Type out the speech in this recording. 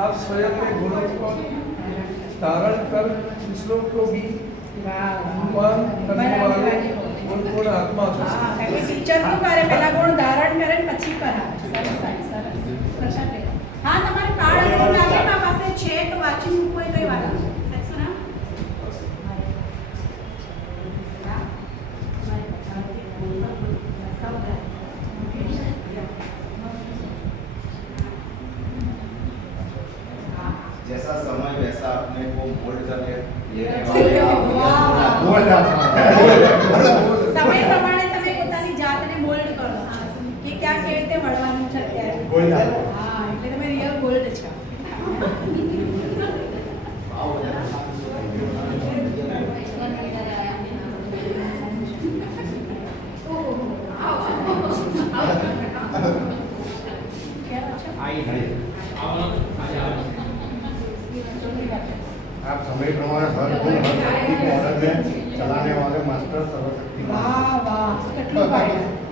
आप स्वयं में गुणों को धारण कर दूसरों को भी मान करने वाले गुण आत्मा છો. ટીચર શું કરે, પહેલા ગુણ ધારણ કરે ને પછી કરાવે. સરસ. હા, તમારે કાર્ડ અને લાગે મારા પાસે છે તો વાંચી મૂકો, એ કઈ વાત નથી. जैसा समय वैसा अपने को मोल्ड कर ले સમય પ્રમાણે તમે પોતાની જાતને મોલ્ડ કરો કે ક્યાં કેવી રીતે મળવાનું છે અત્યારે. હા, એટલે તમે રિયલ ગોલ્ડ છો. आप समय प्रमाणे हर गुण हर शक्ति को औरत में चलाने वाले मास्टर सर्वशक्ति. વાહ વાહ, કેટલું પાડ્યા.